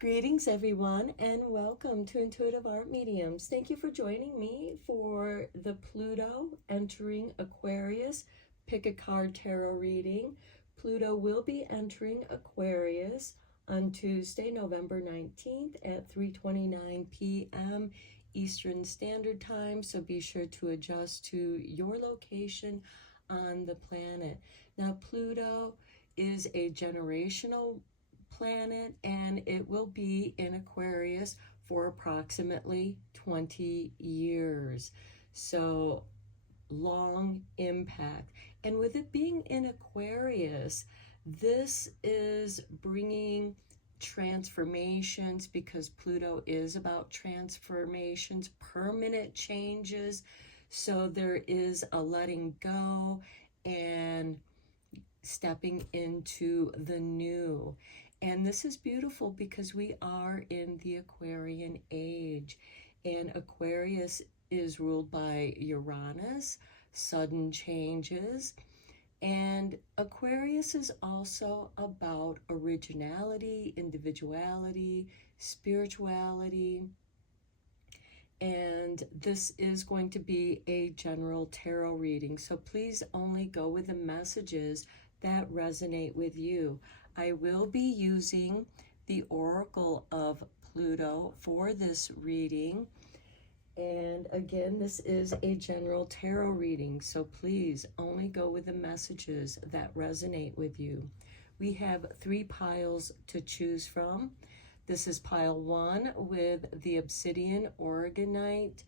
Greetings, everyone, and welcome to Intuitive Art Mediums. Thank you for joining me for the Pluto entering Aquarius Pick a Card Tarot reading. Pluto will be entering Aquarius on Tuesday, November 19th at 3:29 p.m. Eastern Standard Time, so be sure to adjust to your location on the planet. Now, Pluto is a generational planet, and it will be in Aquarius for approximately 20 years. So long impact. And with it being in Aquarius, this is bringing transformations, because Pluto is about transformations, permanent changes. So there is a letting go and stepping into the new. And this is beautiful because we are in the Aquarian age, and Aquarius is ruled by Uranus, sudden changes. And Aquarius is also about originality, individuality, spirituality. And this is going to be a general tarot reading, so please only go with the messages that resonate with you. I will be using the Oracle of Pluto for this reading. And again, this is a general tarot reading, so please only go with the messages that resonate with you. We have 3 piles to choose from. This is pile 1 with the obsidian organite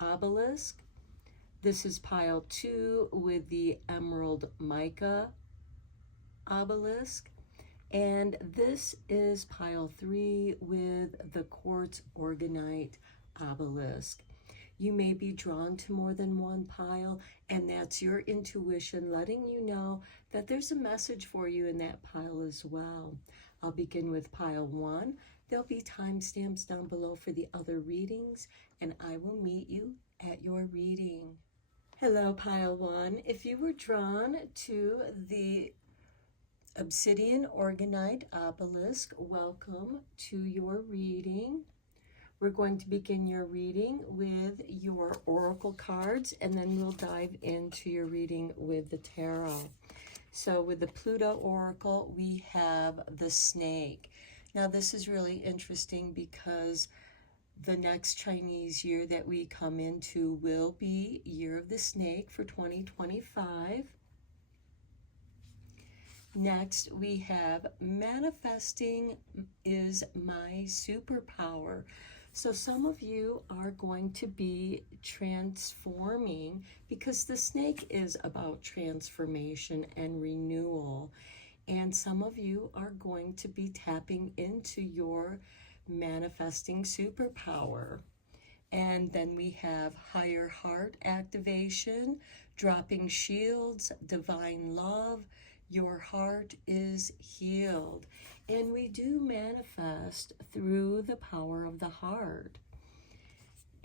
obelisk. This is pile 2 with the emerald mica obelisk. And this is pile 3 with the quartz organite obelisk. You may be drawn to more than one pile, and that's your intuition letting you know that there's a message for you in that pile as well. I'll begin with pile 1. There'll be timestamps down below for the other readings, and I will meet you at your reading. Hello, pile 1. If you were drawn to the obsidian organite obelisk, welcome to your reading. We're going to begin your reading with your oracle cards, and then we'll dive into your reading with the tarot. So with the Pluto oracle, we have the snake. Now this is really interesting because the next Chinese year that we come into will be Year of the Snake for 2025. Next, we have manifesting is my superpower. So some of you are going to be transforming, because the snake is about transformation and renewal. And some of you are going to be tapping into your manifesting superpower. And then we have higher heart activation, dropping shields, divine love. Your heart is healed. And we do manifest through the power of the heart.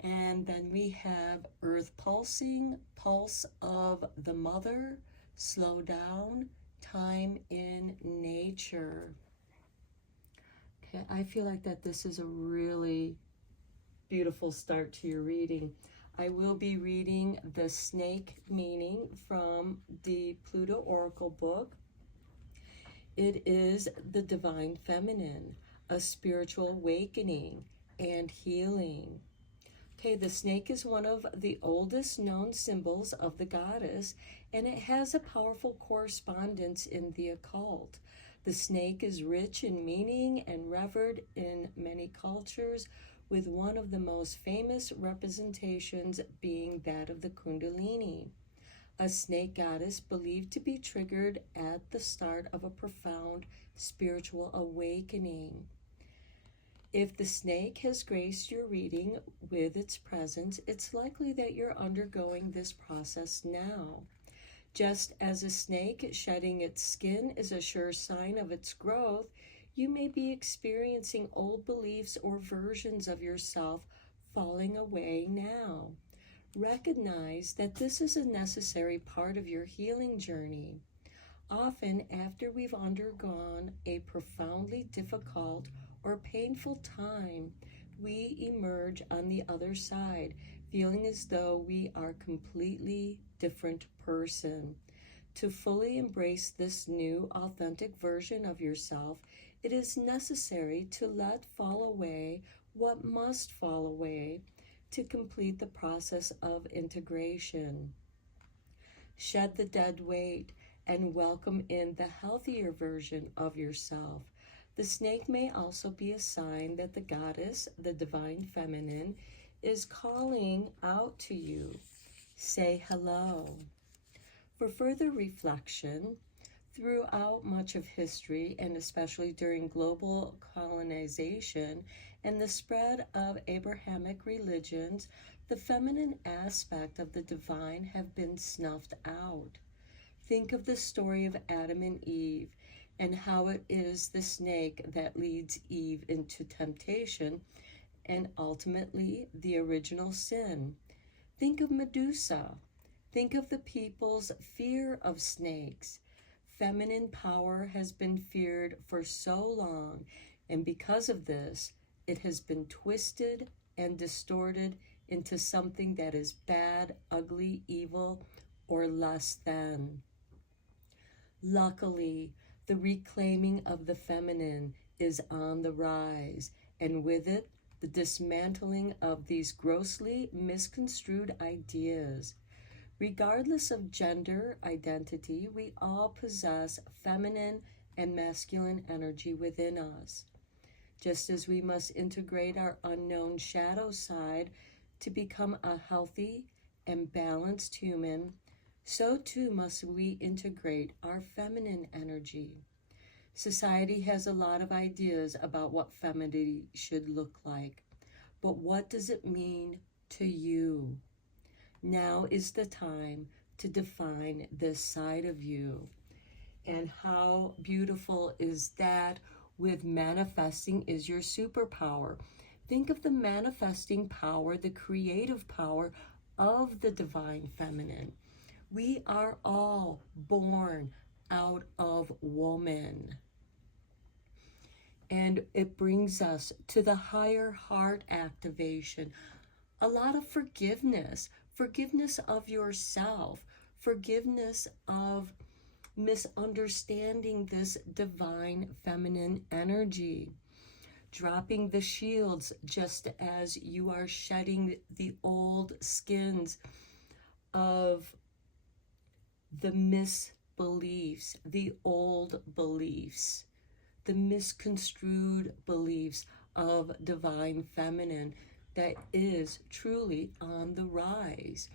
And then we have earth pulsing, pulse of the mother, slow down, time in nature. Okay, I feel like that this is a really beautiful start to your reading. I will be reading the snake meaning from the Pluto Oracle book. It is the divine feminine, a spiritual awakening and healing. Okay, the snake is one of the oldest known symbols of the goddess, and it has a powerful correspondence in the occult. The snake is rich in meaning and revered in many cultures, with one of the most famous representations being that of the Kundalini, a snake goddess believed to be triggered at the start of a profound spiritual awakening. If the snake has graced your reading with its presence, it's likely that you're undergoing this process now. Just as a snake shedding its skin is a sure sign of its growth, you may be experiencing old beliefs or versions of yourself falling away now. Recognize that this is a necessary part of your healing journey. Often, after we've undergone a profoundly difficult or painful time, we emerge on the other side feeling as though we are a completely different person. To fully embrace this new, authentic version of yourself, it is necessary to let fall away what must fall away to complete the process of integration. Shed the dead weight and welcome in the healthier version of yourself. The snake may also be a sign that the goddess, the divine feminine, is calling out to you. Say hello. For further reflection, throughout much of history, and especially during global colonization and the spread of Abrahamic religions, the feminine aspect of the divine have been snuffed out. Think of the story of Adam and Eve and how it is the snake that leads Eve into temptation and ultimately the original sin. Think of Medusa. Think of the people's fear of snakes. Feminine power has been feared for so long, and because of this, it has been twisted and distorted into something that is bad, ugly, evil, or less than. Luckily, the reclaiming of the feminine is on the rise, and with it, the dismantling of these grossly misconstrued ideas. Regardless of gender identity, we all possess feminine and masculine energy within us. Just as we must integrate our unknown shadow side to become a healthy and balanced human, so too must we integrate our feminine energy. Society has a lot of ideas about what femininity should look like, but what does it mean to you? Now is the time to define this side of you. And how beautiful is that with manifesting is your superpower. Think of the manifesting power, the creative power of the divine feminine. We are all born out of woman. And it brings us to the higher heart activation. A lot of forgiveness of yourself, forgiveness of misunderstanding this divine feminine energy, dropping the shields just as you are shedding the old skins of the misbeliefs, the old beliefs, the misconstrued beliefs of divine feminine that is truly on the rise,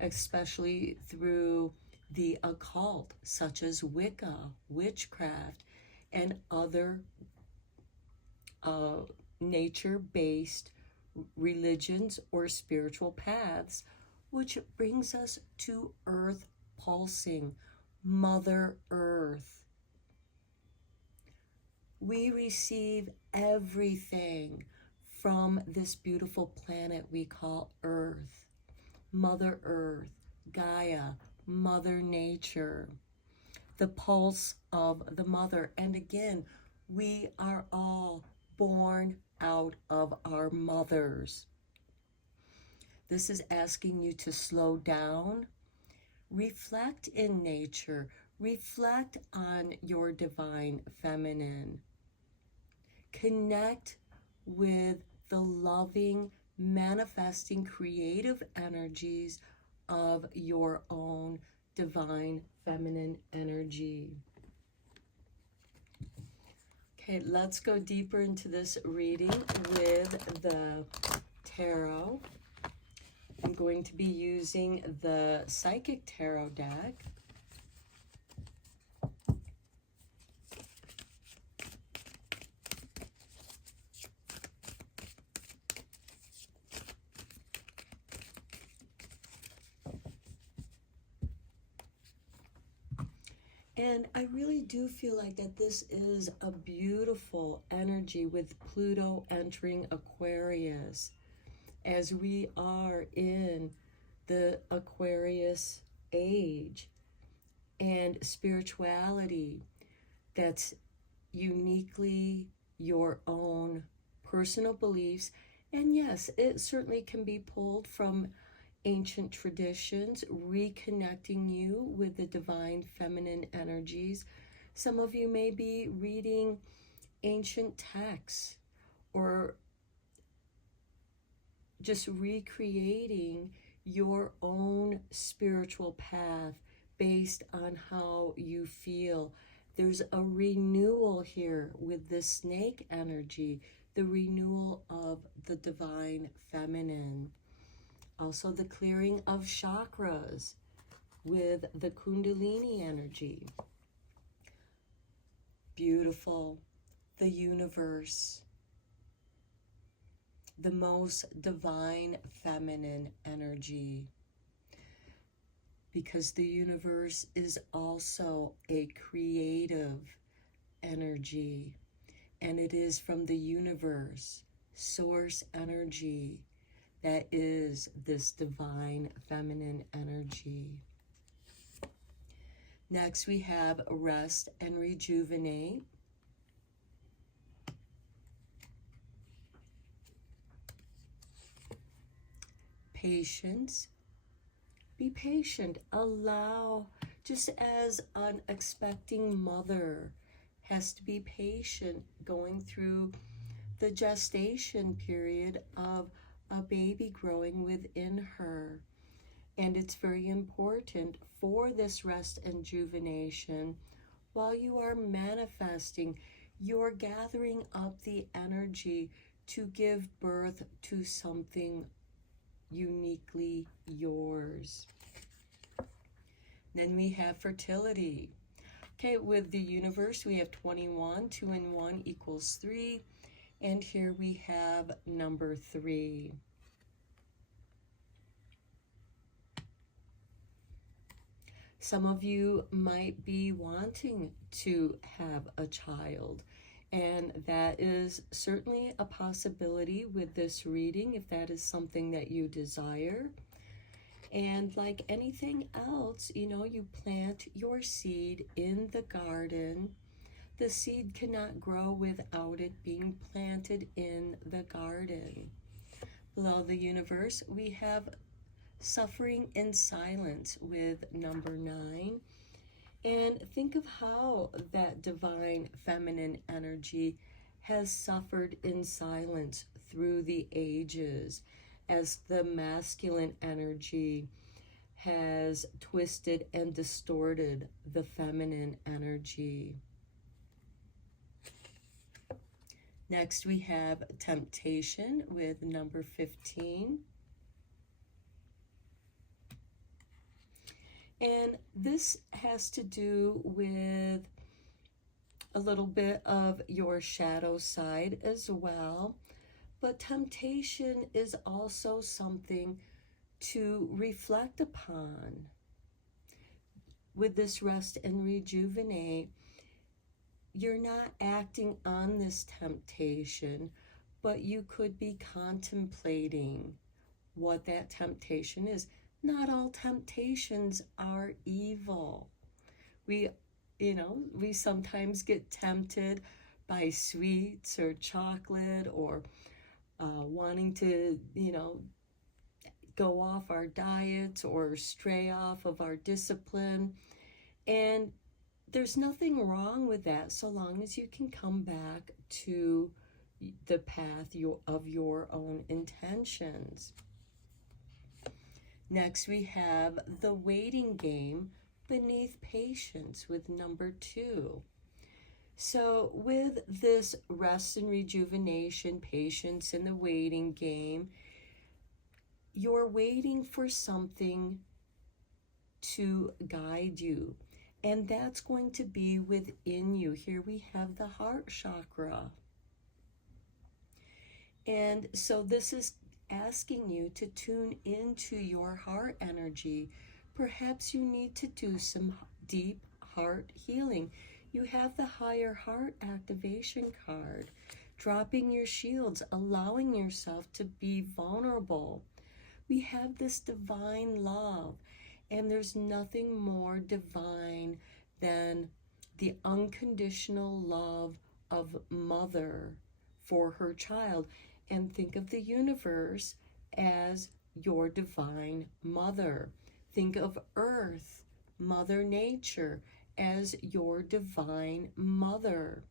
especially through the occult, such as Wicca, witchcraft, and other nature-based religions or spiritual paths, which brings us to Earth pulsing, Mother Earth. We receive everything from this beautiful planet we call Earth, Mother Earth, Gaia, Mother Nature, the pulse of the Mother. And again, we are all born out of our mothers. This is asking you to slow down, reflect in nature, reflect on your divine feminine, connect with the loving, manifesting, creative energies of your own divine feminine energy. Okay, let's go deeper into this reading with the tarot. I'm going to be using the Psychic Tarot deck. And I really do feel like that this is a beautiful energy with Pluto entering Aquarius, as we are in the Aquarius age, and spirituality that's uniquely your own personal beliefs. And yes, it certainly can be pulled from ancient traditions, reconnecting you with the divine feminine energies. Some of you may be reading ancient texts or just recreating your own spiritual path based on how you feel. There's a renewal here with this snake energy, the renewal of the divine feminine. Also the clearing of chakras with the Kundalini energy. Beautiful. The universe. The most divine feminine energy. Because the universe is also a creative energy. And it is from the universe, source energy, that is this divine feminine energy. Next we have rest and rejuvenate. Patience. Be patient. Allow, just as an expecting mother has to be patient going through the gestation period of a baby growing within her. And it's very important for this rest and rejuvenation. While you are manifesting, you're gathering up the energy to give birth to something uniquely yours. Then we have fertility. Okay, with the universe, we have 21. 2 and 1 equals 3. And here we have number 3. Some of you might be wanting to have a child, and that is certainly a possibility with this reading if that is something that you desire. And like anything else, you know, you plant your seed in the garden. The seed cannot grow without it being planted in the garden. Below the universe, we have suffering in silence with number 9. And think of how that divine feminine energy has suffered in silence through the ages as the masculine energy has twisted and distorted the feminine energy. Next we have temptation with number 15. And this has to do with a little bit of your shadow side as well. But temptation is also something to reflect upon. With this rest and rejuvenate, you're not acting on this temptation, but you could be contemplating what that temptation is. Not all temptations are evil. We sometimes get tempted by sweets or chocolate or wanting to, go off our diets or stray off of our discipline. And there's nothing wrong with that so long as you can come back to the path of your own intentions. Next we have the waiting game beneath patience with number 2. So with this rest and rejuvenation, patience, and the waiting game, you're waiting for something to guide you. And that's going to be within you. Here we have the heart chakra. And so this is asking you to tune into your heart energy. Perhaps you need to do some deep heart healing. You have the higher heart activation card, dropping your shields, allowing yourself to be vulnerable. We have this divine love, and there's nothing more divine than the unconditional love of mother for her child. And think of the universe as your divine mother. Think of Earth, Mother Nature, as your divine mother.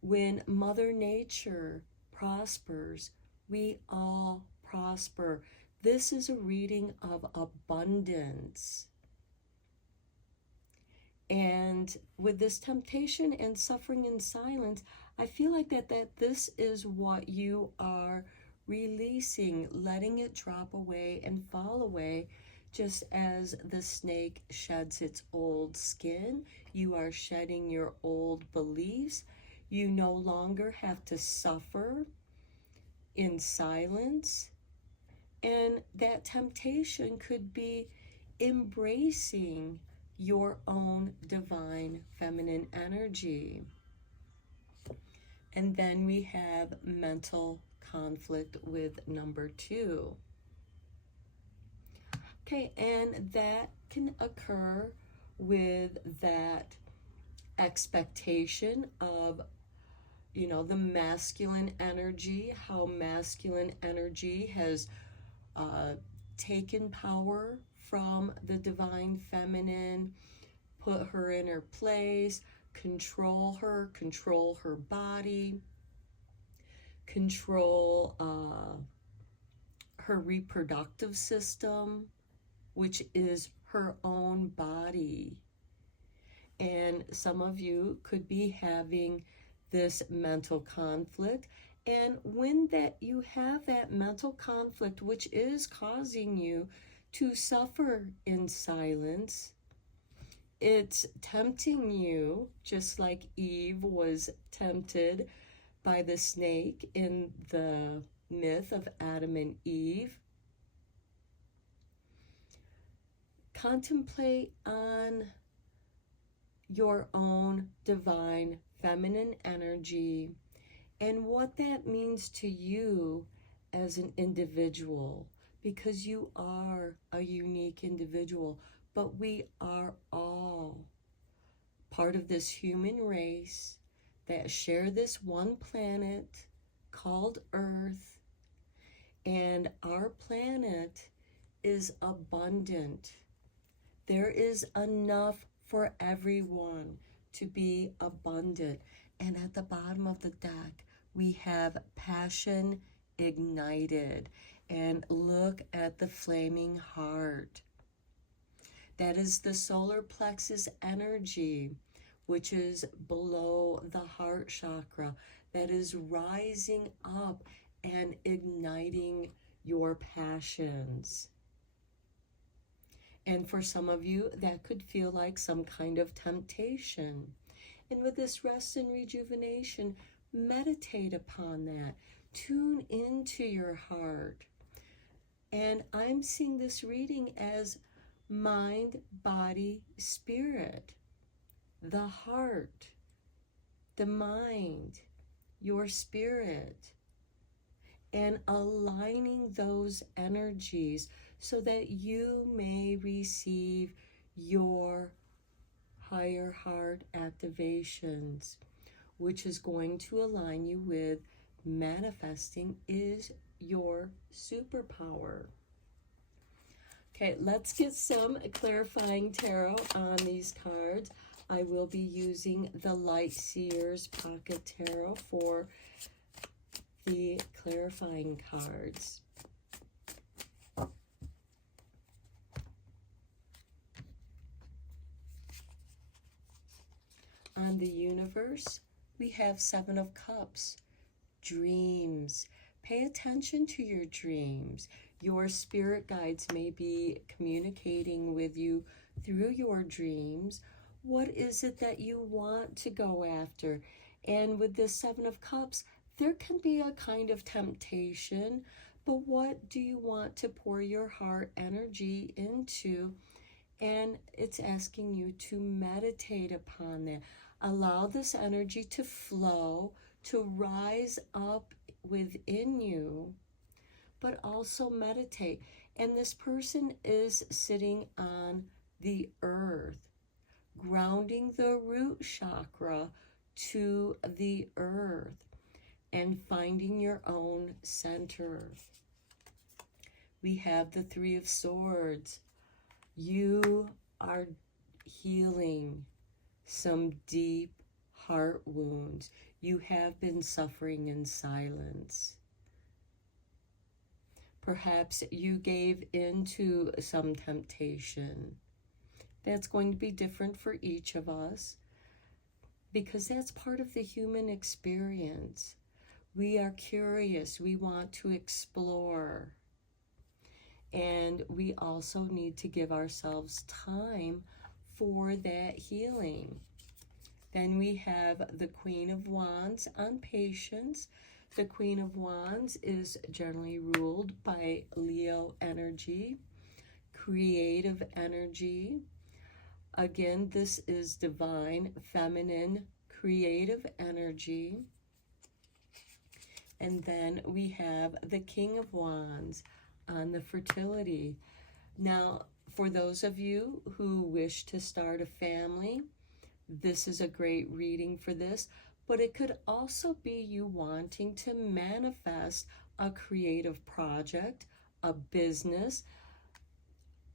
When Mother Nature prospers, we all prosper. This is a reading of abundance. And with this temptation and suffering in silence, I feel like that this is what you are releasing, letting it drop away and fall away. Just as the snake sheds its old skin, you are shedding your old beliefs. You no longer have to suffer in silence. And that temptation could be embracing your own divine feminine energy. And then we have mental conflict with number 2. Okay, and that can occur with that expectation of, the masculine energy, how masculine energy has taken power from the divine feminine, put her in her place, control her body, control her reproductive system, which is her own body. And some of you could be having this mental conflict. And when that you have that mental conflict, which is causing you to suffer in silence, it's tempting you, just like Eve was tempted by the snake in the myth of Adam and Eve. Contemplate on your own divine feminine energy and what that means to you as an individual, because you are a unique individual, but we are all part of this human race that share this one planet called Earth, and our planet is abundant. There is enough for everyone to be abundant. And at the bottom of the deck, we have passion ignited. And look at the flaming heart. That is the solar plexus energy, which is below the heart chakra, that is rising up and igniting your passions. And for some of you, that could feel like some kind of temptation. And with this rest and rejuvenation, meditate upon that. Tune into your heart. And I'm seeing this reading as mind, body, spirit. The heart, the mind, your spirit. And aligning those energies so that you may receive your higher heart activations, which is going to align you with manifesting is your superpower. Okay, let's get some clarifying tarot on these cards. I will be using the Light Seers Pocket Tarot for the clarifying cards. On the universe, we have 7 of Cups, dreams. Pay attention to your dreams. Your spirit guides may be communicating with you through your dreams. What is it that you want to go after? And with this 7 of Cups, there can be a kind of temptation, but what do you want to pour your heart energy into? And it's asking you to meditate upon that. Allow this energy to flow, to rise up within you, but also meditate. And this person is sitting on the earth, grounding the root chakra to the earth and finding your own center. We have the Three of Swords. You are healing some deep heart wounds. You have been suffering in silence. Perhaps you gave into some temptation. That's going to be different for each of us because that's part of the human experience. We are curious. We want to explore. And we also need to give ourselves time for that healing. Then we have the Queen of Wands on patience. The Queen of Wands is generally ruled by Leo energy, creative energy. Again, this is divine, feminine, creative energy. And then we have the King of Wands on the fertility. Now, for those of you who wish to start a family, this is a great reading for this, but it could also be you wanting to manifest a creative project, a business.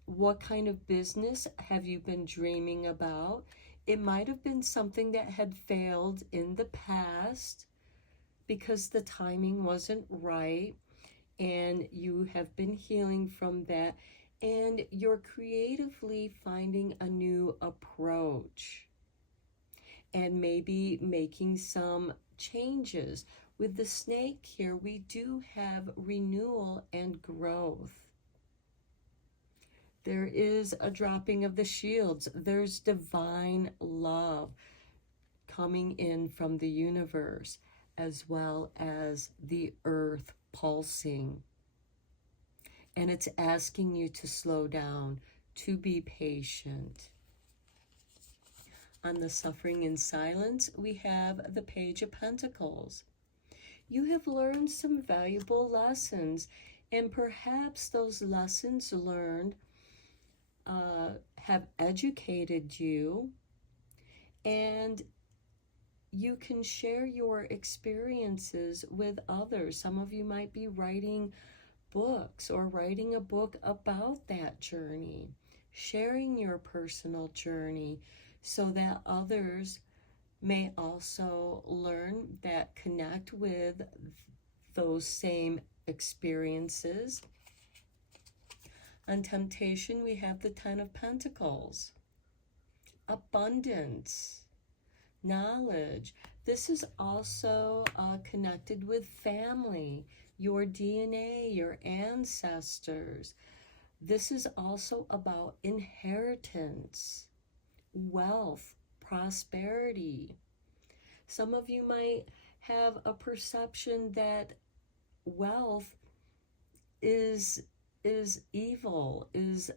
What kind of business have you been dreaming about? It might have been something that had failed in the past because the timing wasn't right, and you have been healing from that, and you're creatively finding a new approach and maybe making some changes. With the snake here, we do have renewal and growth. There is a dropping of the shields. There's divine love coming in from the universe, as well as the earth pulsing. And it's asking you to slow down, to be patient. On the suffering in silence, we have the Page of Pentacles. You have learned some valuable lessons, and perhaps those lessons learned have educated you, and you can share your experiences with others. Some of you might be writing books or writing a book about that journey, sharing your personal journey so that others may also learn that connect with those same experiences. On temptation, we have the Ten of Pentacles. Abundance, knowledge. This is also connected with family, your DNA, your ancestors. This is also about inheritance, wealth, prosperity. Some of you might have a perception that wealth is evil, is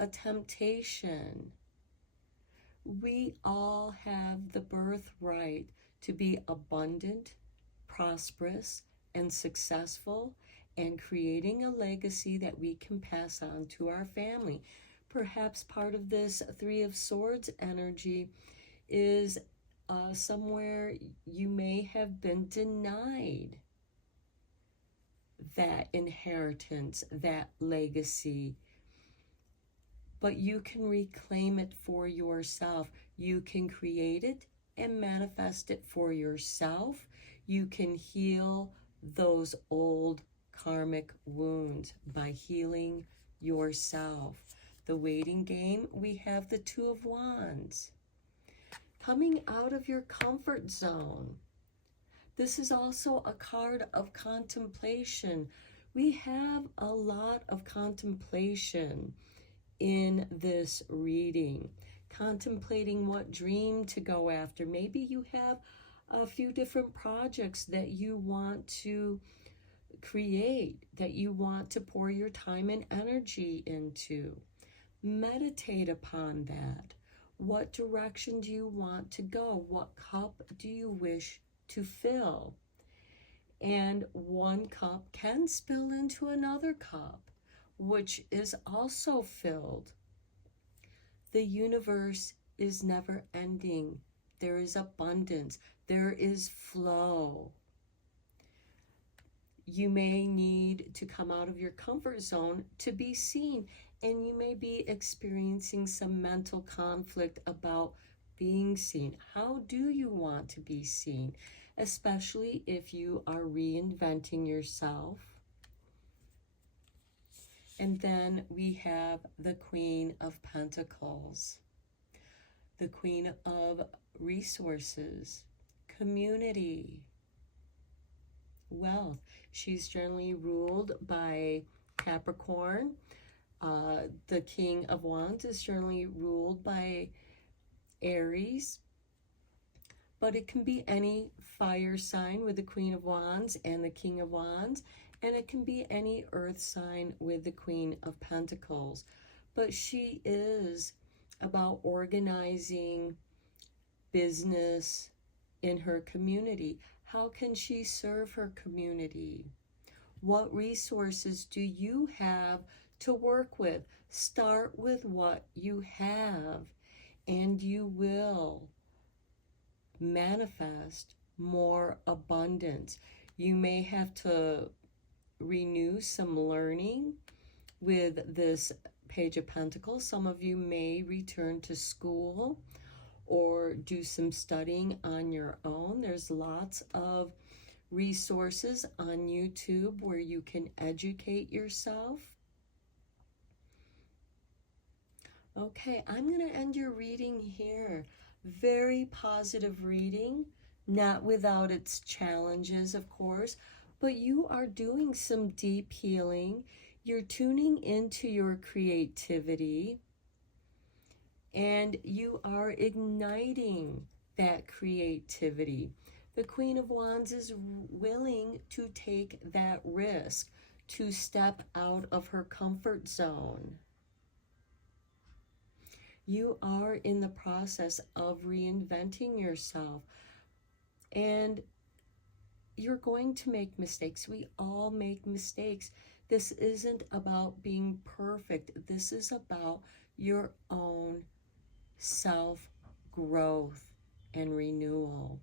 a temptation. We all have the birthright to be abundant, prosperous, and successful, and creating a legacy that we can pass on to our family. Perhaps part of this Three of Swords energy is somewhere you may have been denied that inheritance, that legacy, but you can reclaim it for yourself. You can create it and manifest it for yourself. You can heal those old karmic wounds by healing yourself. The waiting game, we have the Two of Wands. Coming out of your comfort zone. This is also a card of contemplation. We have a lot of contemplation in this reading. Contemplating what dream to go after. Maybe you have a few different projects that you want to create, that you want to pour your time and energy into. Meditate upon that. What direction do you want to go? What cup do you wish to fill? And one cup can spill into another cup, which is also filled. The universe is never ending. there is abundance, there is flow. You may need to come out of your comfort zone to be seen, and you may be experiencing some mental conflict about being seen. How do you want to be seen? Especially if you are reinventing yourself. And then we have the Queen of Pentacles, the Queen of Resources, community, wealth. She's generally ruled by Capricorn. The King of Wands is generally ruled by Aries, but it can be any fire sign with the Queen of Wands and the King of Wands, and it can be any earth sign with the Queen of Pentacles. But she is about organizing business in her community. How can she serve her community? What resources do you have to work with? Start with what you have, and you will manifest more abundance. You may have to renew some learning with this Page of Pentacles. Some of you may return to school or do some studying on your own. There's lots of resources on YouTube where you can educate yourself. Okay, I'm going to end your reading here. Very positive reading, not without its challenges, of course, but you are doing some deep healing. You're tuning into your creativity, and you are igniting that creativity. The Queen of Wands is willing to take that risk, to step out of her comfort zone. You are in the process of reinventing yourself, and you're going to make mistakes. We all make mistakes. This isn't about being perfect. This is about your own self-growth and renewal.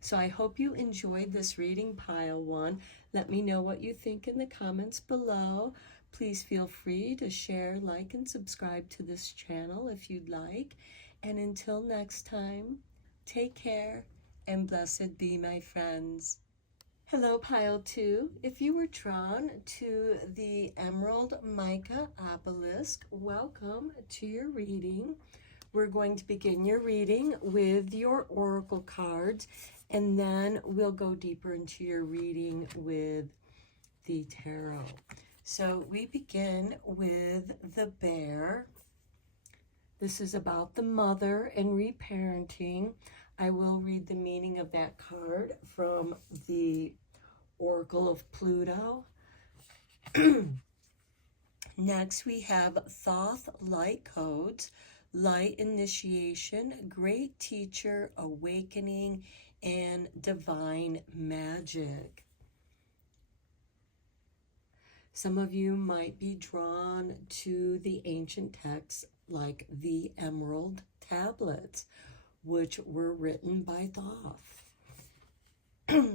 So I hope you enjoyed this reading, Pile 1. Let me know what you think in the comments below. Please feel free to share, like, and subscribe to this channel if you'd like. And until next time, take care and blessed be, my friends. Hello, Pile 2. If you were drawn to the Emerald Mica Obelisk, welcome to your reading. We're going to begin your reading with your oracle cards, and then we'll go deeper into your reading with the tarot. So we begin with the Bear. This is about the mother and reparenting. I will read the meaning of that card from the Oracle of Pluto. Next, we have Thoth Light Codes, Light Initiation, Great Teacher, Awakening, and Divine Magic. Some of you might be drawn to the ancient texts like the Emerald Tablets, which were written by Thoth.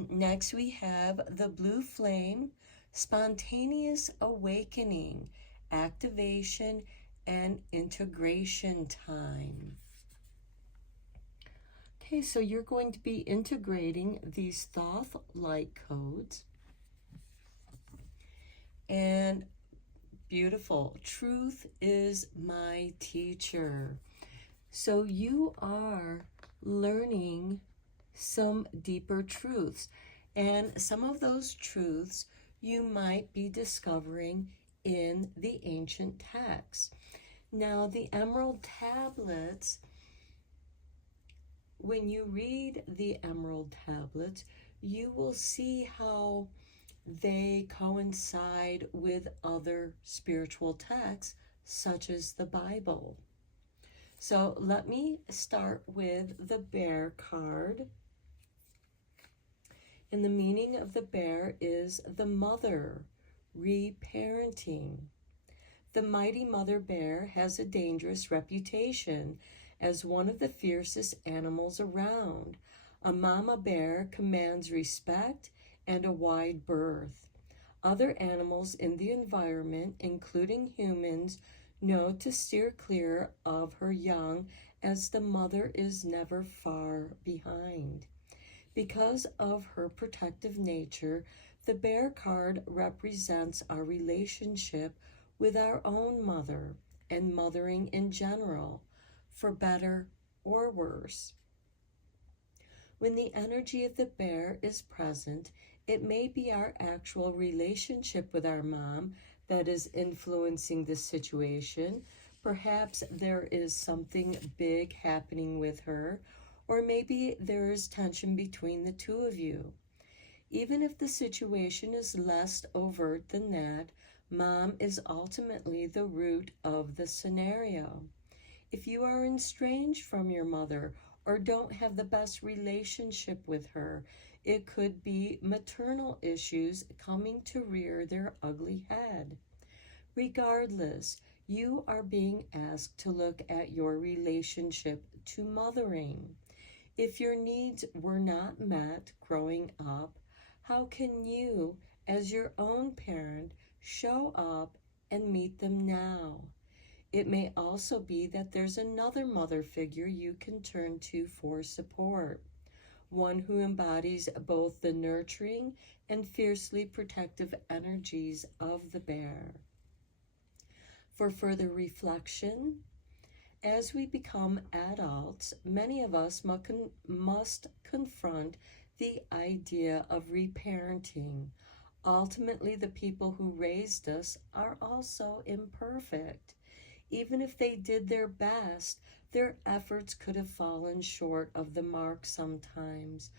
Next, we have the Blue Flame, Spontaneous Awakening, Activation, and Integration Time. Okay, so you're going to be integrating these Thoth light codes. And beautiful, truth is my teacher. So you are learning some deeper truths, and some of those truths you might be discovering in the ancient texts. Now, the Emerald Tablets, when you read the Emerald Tablets, you will see how they coincide with other spiritual texts, such as the Bible. So let me start with the Bear card. And the meaning of the Bear is the mother, reparenting. The mighty mother bear has a dangerous reputation, as one of the fiercest animals around. A mama bear commands respect and a wide berth. Other animals in the environment, including humans, know to steer clear of her young, as the mother is never far behind. Because of her protective nature, the bear card represents our relationship with our own mother and mothering in general, for better or worse. When the energy of the bear is present, it may be our actual relationship with our mom that is influencing the situation. Perhaps there is something big happening with her, or maybe there is tension between the two of you. Even if the situation is less overt than that, mom is ultimately the root of the scenario. If you are estranged from your mother or don't have the best relationship with her, it could be maternal issues coming to rear their ugly head. Regardless, you are being asked to look at your relationship to mothering. If your needs were not met growing up, how can you, as your own parent, show up and meet them now? It may also be that there's another mother figure you can turn to for support, one who embodies both the nurturing and fiercely protective energies of the bear. For further reflection, as we become adults, many of us must confront the idea of reparenting. Ultimately, the people who raised us are also imperfect. Even if they did their best, their efforts could have fallen short of the mark sometimes.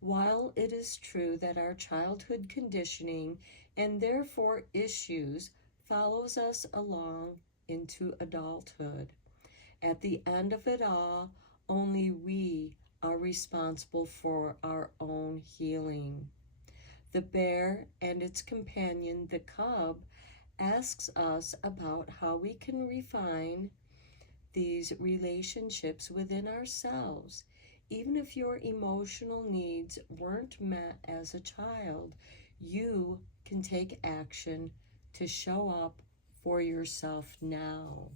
While it is true that our childhood conditioning and therefore issues follows us along into adulthood, at the end of it all, only we are responsible for our own healing. The bear and its companion, the cub, asks us about how we can refine these relationships within ourselves. Even if your emotional needs weren't met as a child, you can take action to show up for yourself now.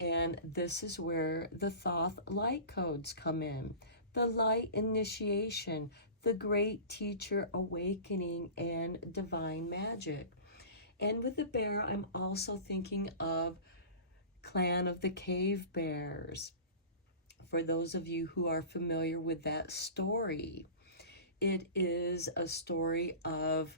And this is where the Thoth light codes come in. The light initiation, the great teacher awakening, and divine magic. And with the bear, I'm also thinking of Clan of the Cave Bears. For those of you who are familiar with that story, it is a story of,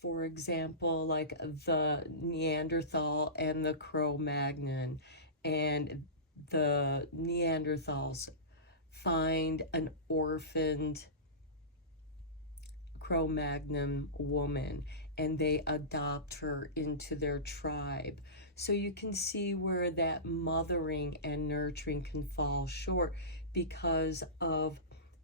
for example, like the Neanderthal and the Cro-Magnon, and the Neanderthals find an orphaned Cro-Magnon woman and they adopt her into their tribe. So you can see where that mothering and nurturing can fall short because of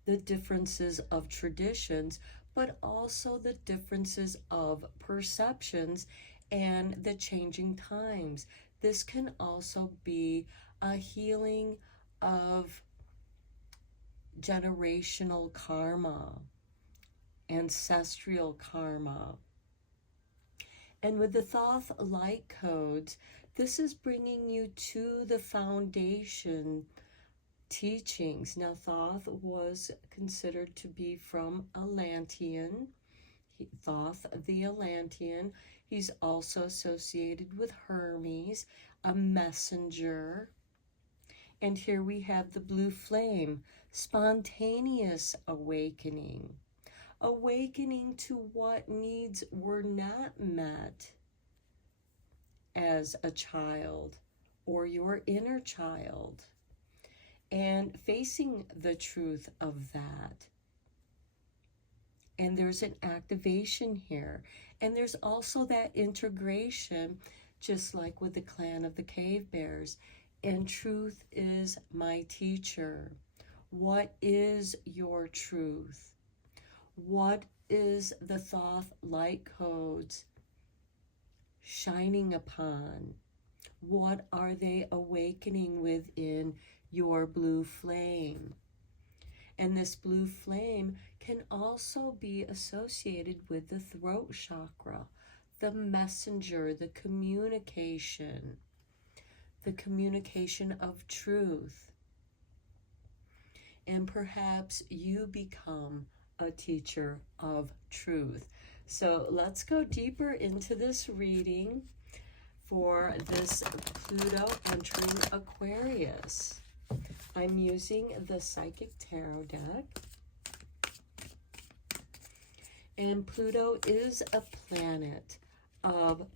the differences of traditions, but also the differences of perceptions and the changing times. This can also be a healing of generational karma, ancestral karma. And with the Thoth light codes, this is bringing you to the foundation teachings. Now, Thoth was considered to be from Atlantean, Thoth the Atlantean. He's also associated with Hermes, a messenger. And here we have the blue flame, spontaneous awakening. Awakening to what needs were not met as a child or your inner child, and facing the truth of that. And there's an activation here, and there's also that integration, just like with the Clan of the Cave Bears. And truth is my teacher. What is your truth? What is the Thoth light codes shining upon? What are they awakening within your blue flame? And this blue flame can also be associated with the throat chakra, the messenger, the communication of truth. And perhaps you become a teacher of truth. So let's go deeper into this reading for this Pluto entering Aquarius. I'm using the Psychic Tarot deck. And Pluto is a planet of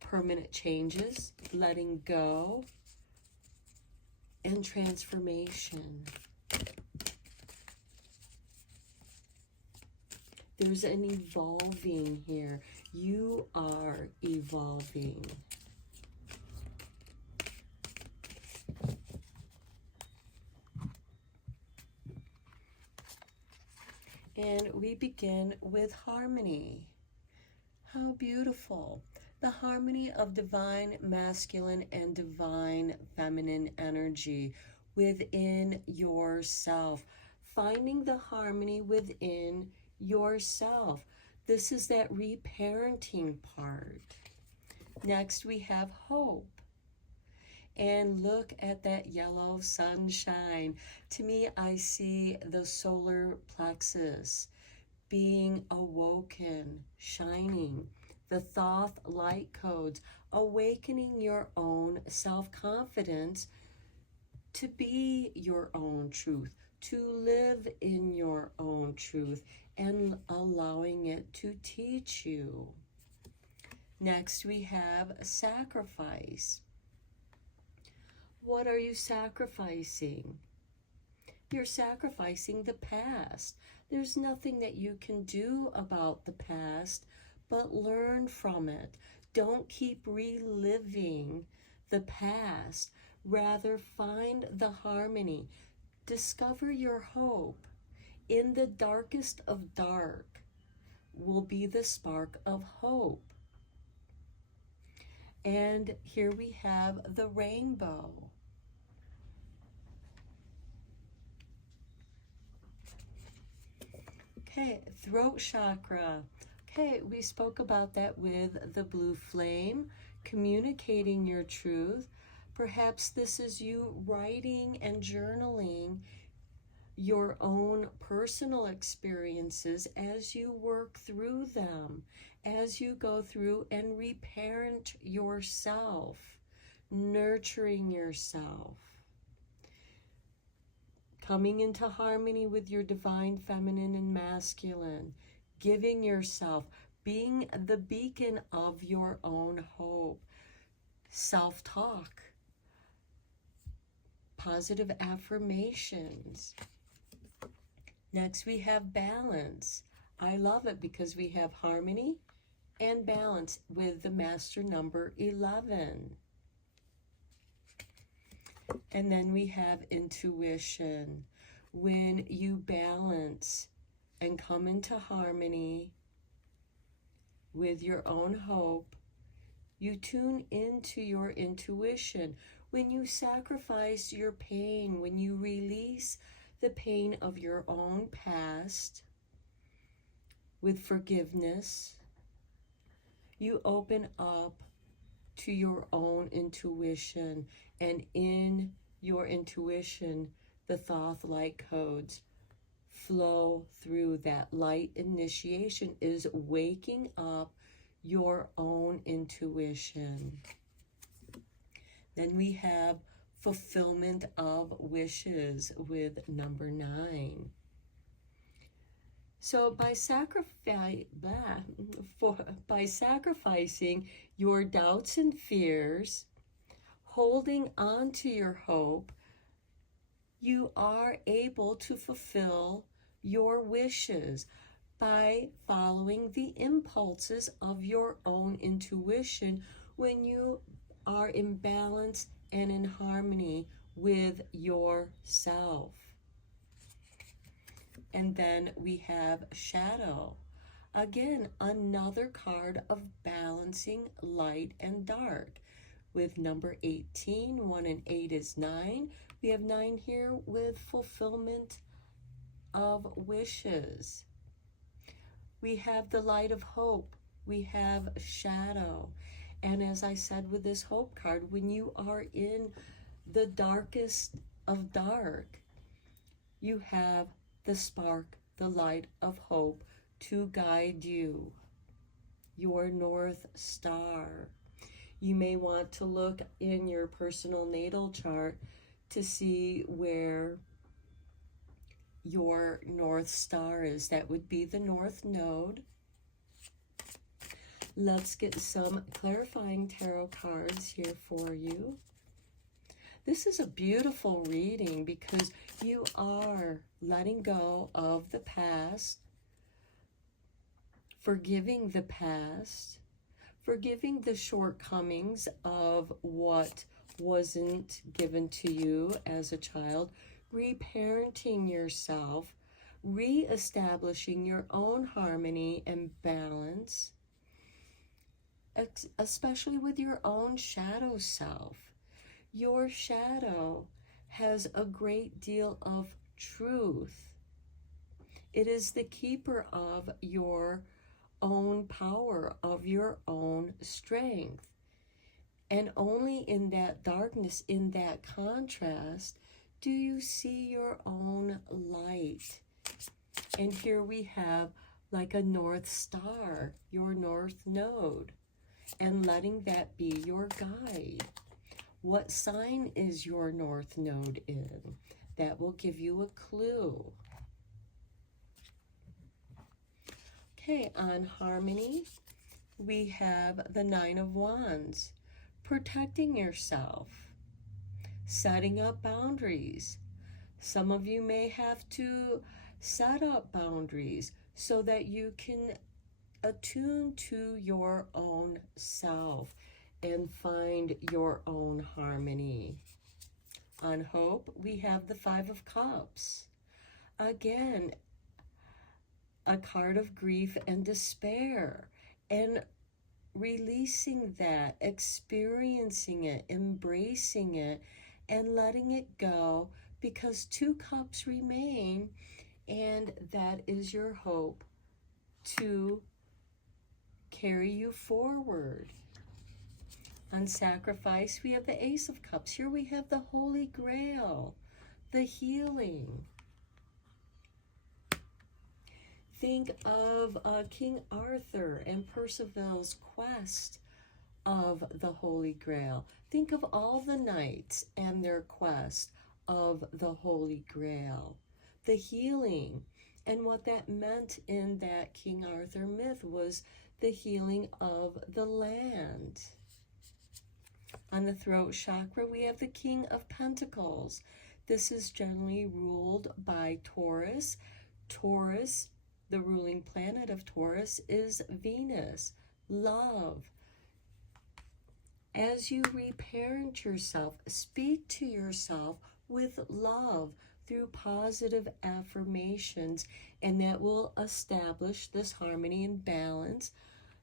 permanent changes, letting go, and transformation. There's an evolving here. You are evolving. And we begin with harmony. How beautiful. The harmony of divine masculine and divine feminine energy within yourself. Finding the harmony within yourself. This is that reparenting part. Next, we have hope. And look at that yellow sunshine. To me, I see the solar plexus being awoken, shining. The Thoth light codes, awakening your own self-confidence to be your own truth, to live in your own truth, and allowing it to teach you. Next, we have sacrifice. What are you sacrificing? You're sacrificing the past. There's nothing that you can do about the past, but learn from it. Don't keep reliving the past. Rather, find the harmony. Discover your hope. In the darkest of dark will be the spark of hope. And here we have the rainbow. Okay, throat chakra. Okay, we spoke about that with the blue flame, communicating your truth. Perhaps this is you writing and journaling your own personal experiences as you work through them, as you go through and reparent yourself, nurturing yourself. Coming into harmony with your divine feminine and masculine, giving yourself, being the beacon of your own hope, self-talk, positive affirmations. Next, we have balance. I love it because we have harmony and balance with the master number 11. And then we have intuition. When you balance and come into harmony with your own hope, you tune into your intuition. When you sacrifice your pain, when you release the pain of your own past with forgiveness, you open up to your own intuition, and in your intuition, the Thoth light codes flow through. That light initiation is waking up your own intuition. Then we have fulfillment of wishes with number 9. So by sacrificing your doubts and fears, holding on to your hope, you are able to fulfill your wishes by following the impulses of your own intuition when you are in balance and in harmony with yourself. And then we have shadow. Again, another card of balancing light and dark with number 18. 1 and 8 is 9. We have 9 here with fulfillment of wishes. We have the light of hope. We have shadow. And as I said with this hope card, when you are in the darkest of dark, you have the spark, the light of hope to guide you, your North Star. You may want to look in your personal natal chart to see where your North Star is. That would be the North Node. Let's get some clarifying tarot cards here for you. This is a beautiful reading because you are letting go of the past, forgiving the past, forgiving the shortcomings of what wasn't given to you as a child, reparenting yourself, reestablishing your own harmony and balance, especially with your own shadow self. Your shadow has a great deal of truth. It is the keeper of your own power, of your own strength. And only in that darkness, in that contrast, do you see your own light. And here we have like a North Star, your North Node, and letting that be your guide. What sign is your North Node in? That will give you a clue. Okay, on harmony, we have the 9 of Wands. Protecting yourself, setting up boundaries. Some of you may have to set up boundaries so that you can attune to your own self and find your own harmony. On hope, we have the 5 of Cups. Again, a card of grief and despair, and releasing that, experiencing it, embracing it, and letting it go, because 2 cups remain, and that is your hope to carry you forward. On sacrifice, we have the Ace of Cups. Here we have the Holy Grail, the healing. Think of King Arthur and Percival's quest of the Holy Grail. Think of all the knights and their quest of the Holy Grail. The healing, and what that meant in that King Arthur myth was the healing of the land. On the throat chakra, we have the King of Pentacles. This is generally ruled by Taurus. Taurus, the ruling planet of Taurus, is Venus, love. As you reparent yourself, speak to yourself with love through positive affirmations, and that will establish this harmony and balance.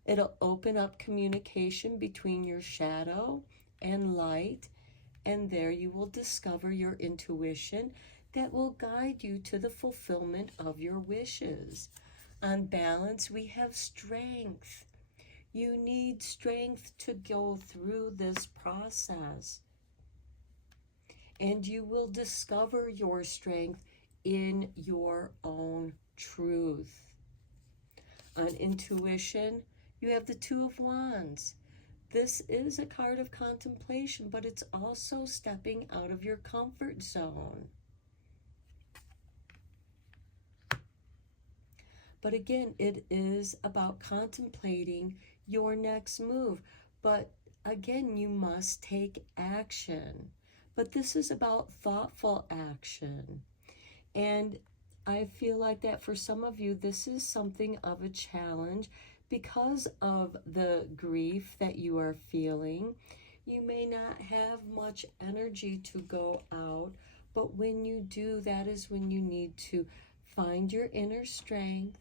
It'll open up communication between your shadow and light, and there you will discover your intuition that will guide you to the fulfillment of your wishes. On balance, we have strength. You need strength to go through this process, and you will discover your strength in your own truth. On intuition, you have the 2 of Wands. This is a card of contemplation, but it's also stepping out of your comfort zone. But again, it is about contemplating your next move. But again, you must take action. But this is about thoughtful action. And I feel like that for some of you, this is something of a challenge because of the grief that you are feeling. You may not have much energy to go out, but when you do, that is when you need to find your inner strength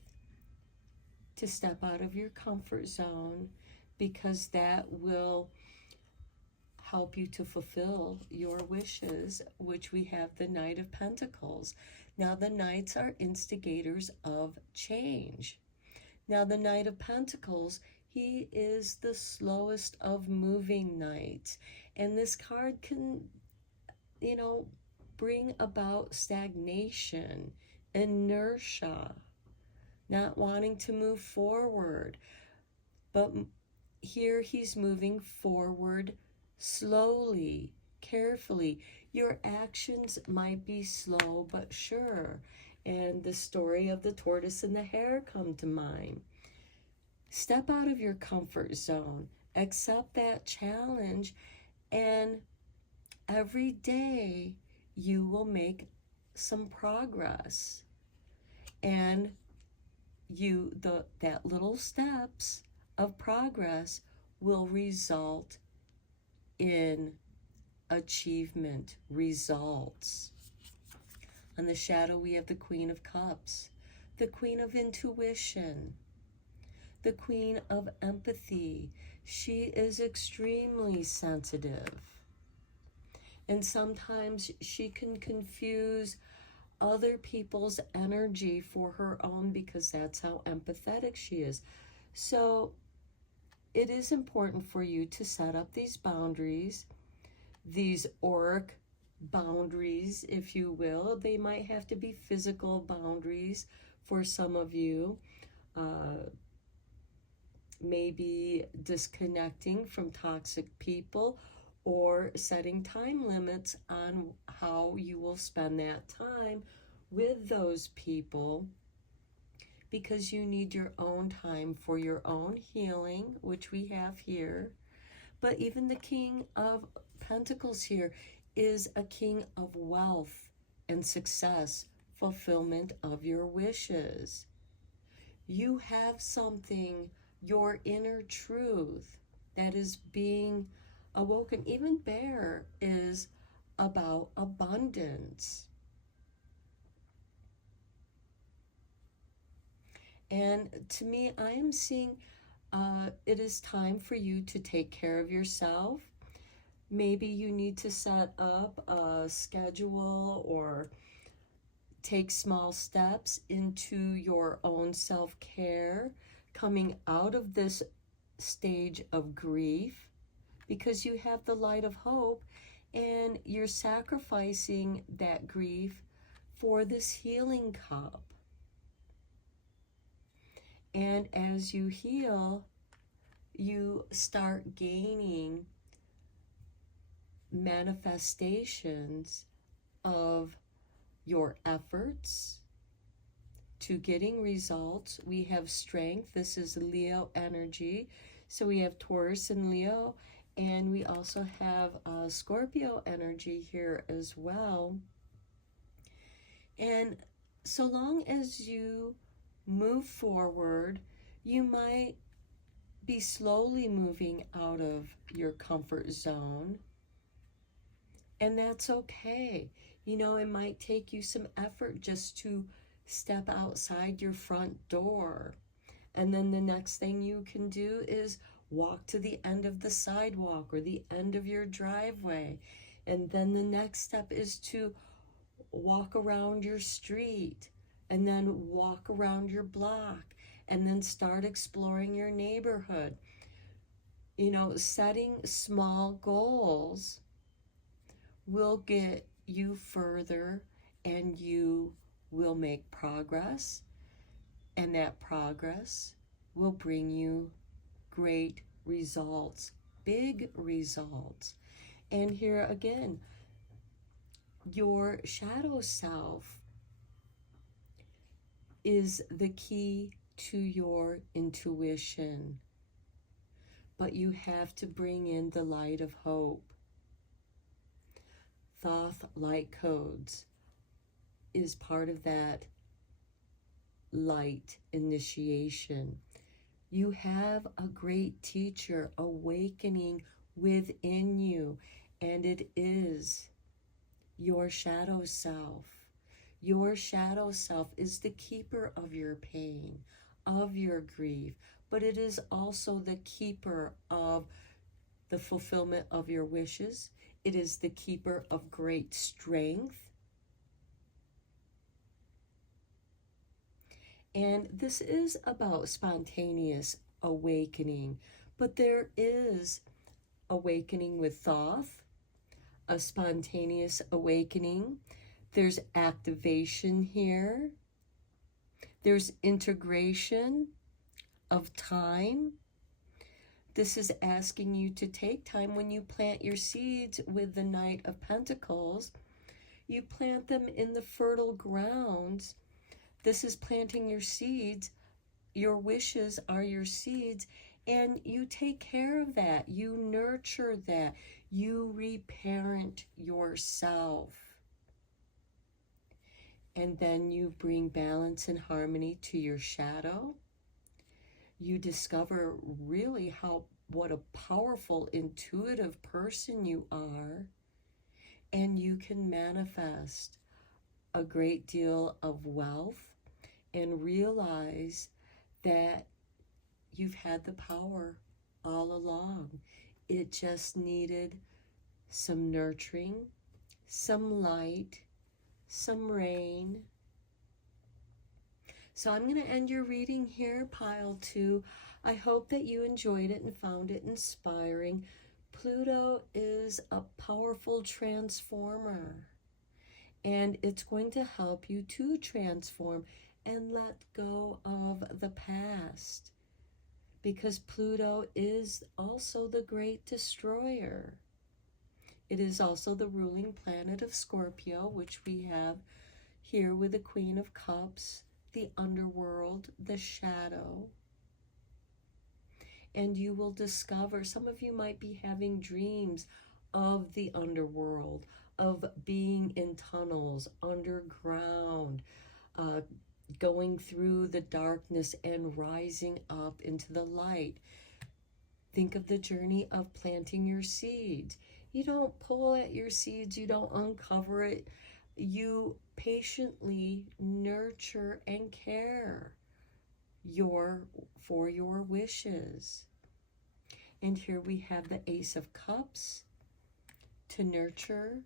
to step out of your comfort zone, because that will help you to fulfill your wishes, which we have the Knight of Pentacles. Now, the Knights are instigators of change. Now, the Knight of Pentacles, he is the slowest of moving knights. And this card can, bring about stagnation, inertia, not wanting to move forward. But here he's moving forward slowly, carefully. Your actions might be slow but sure. And the story of the tortoise and the hare come to mind. Step out of your comfort zone. Accept that challenge, and every day you will make some progress. And that little steps of progress will result in achievement, results. On the shadow, we have the Queen of Cups, the Queen of Intuition, the Queen of Empathy. She is extremely sensitive. And sometimes she can confuse other people's energy for her own, because that's how empathetic she is. So it is important for you to set up these boundaries, these auric boundaries, if you will. They might have to be physical boundaries for some of you. Maybe disconnecting from toxic people, or setting time limits on how you will spend that time with those people, because you need your own time for your own healing, which we have here. But even the King of Pentacles here is a king of wealth and success, fulfillment of your wishes. You have something, your inner truth, that is being awoken. Even Bear is about abundance. And to me, I am seeing it is time for you to take care of yourself. Maybe you need to set up a schedule or take small steps into your own self-care, coming out of this stage of grief, because you have the light of hope, and you're sacrificing that grief for this healing cup. And as you heal, you start gaining manifestations of your efforts to getting results. We have strength. This is Leo energy. So we have Taurus and Leo, and we also have Scorpio energy here as well. And so long as you move forward, you might be slowly moving out of your comfort zone, and that's okay. It might take you some effort just to step outside your front door, and then the next thing you can do is walk to the end of the sidewalk or the end of your driveway, and then the next step is to walk around your street, and then walk around your block, and then start exploring your neighborhood. Setting small goals will get you further, and you will make progress, and that progress will bring you great results, big results. And here again, your shadow self is the key to your intuition, but you have to bring in the light of hope. Thoth light codes is part of that light initiation. You have a great teacher awakening within you, and it is your shadow self. Your shadow self is the keeper of your pain, of your grief, but it is also the keeper of the fulfillment of your wishes. It is the keeper of great strength. And this is about spontaneous awakening, but there is awakening with Thoth, a spontaneous awakening. There's activation here. There's integration of time. This is asking you to take time when you plant your seeds with the Knight of Pentacles. You plant them in the fertile grounds. This is planting your seeds. Your wishes are your seeds, and you take care of that. You nurture that. You reparent yourself. And then you bring balance and harmony to your shadow. You discover really what a powerful, intuitive person you are, and you can manifest a great deal of wealth and realize that you've had the power all along. It just needed some nurturing, some light, some rain. So I'm going to end your reading here, pile 2. I hope that you enjoyed it and found it inspiring. Pluto is a powerful transformer, and it's going to help you to transform and let go of the past, because Pluto is also the great destroyer. It is also the ruling planet of Scorpio, which we have here with the Queen of Cups, the underworld, the shadow. And you will discover, some of you might be having dreams of the underworld, of being in tunnels, underground, going through the darkness and rising up into the light. Think of the journey of planting your seeds. You don't pull at your seeds, you don't uncover it. You patiently nurture and care for your wishes. And here we have the Ace of Cups to nurture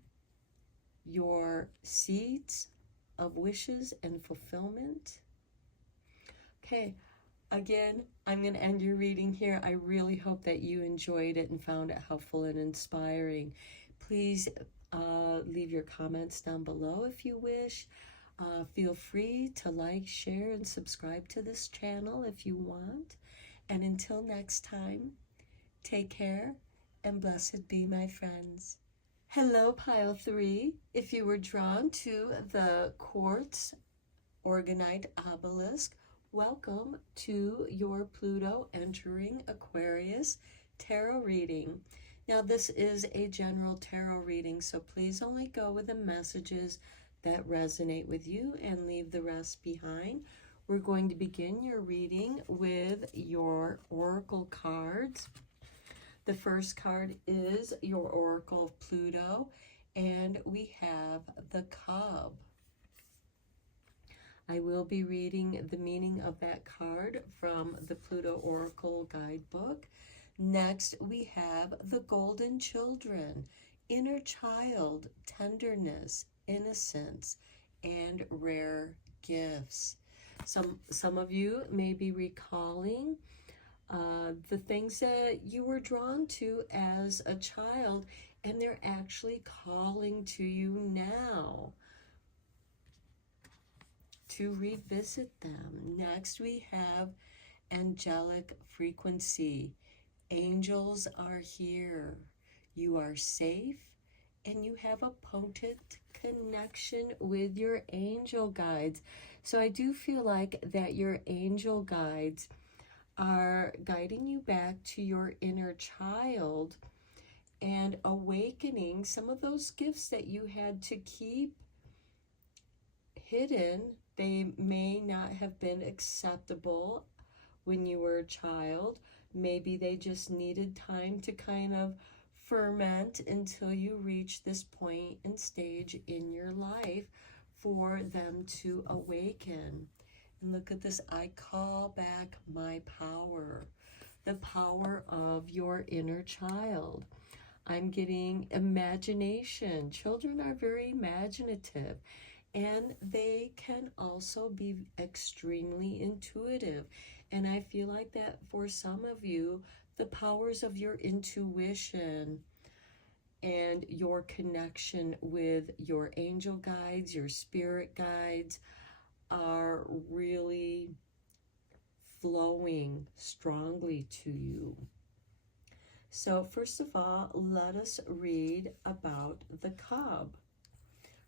your seeds of wishes and fulfillment. Okay, again, I'm going to end your reading here. I really hope that you enjoyed it and found it helpful and inspiring. Please leave your comments down below if you wish. Feel free to like, share, and subscribe to this channel if you want. And until next time, take care and blessed be, my friends. Hello, pile 3. If you were drawn to the quartz orgonite obelisk, welcome to your Pluto entering Aquarius tarot reading. Now, this is a general tarot reading, so please only go with the messages that resonate with you and leave the rest behind. We're going to begin your reading with your oracle cards. The first card is your Oracle of Pluto, and we have the Cub. I will be reading the meaning of that card from the Pluto Oracle Guidebook. Next, we have the Golden Children, inner child, tenderness, innocence, and rare gifts. Some of you may be recalling the things that you were drawn to as a child, and they're actually calling to you now to revisit them. Next, we have angelic frequency. Angels are here. You are safe, and you have a potent connection with your angel guides. So I do feel like that your angel guides are guiding you back to your inner child and awakening some of those gifts that you had to keep hidden. They may not have been acceptable when you were a child. Maybe they just needed time to kind of ferment until you reach this point and stage in your life for them to awaken. And look at this, I call back my power. the power of your inner child. I'm getting imagination. Children are very imaginative, and they can also be extremely intuitive. And I feel like that for some of you, the powers of your intuition and your connection with your angel guides, your spirit guides, are really flowing strongly to you. So first of all, let us read about the cub.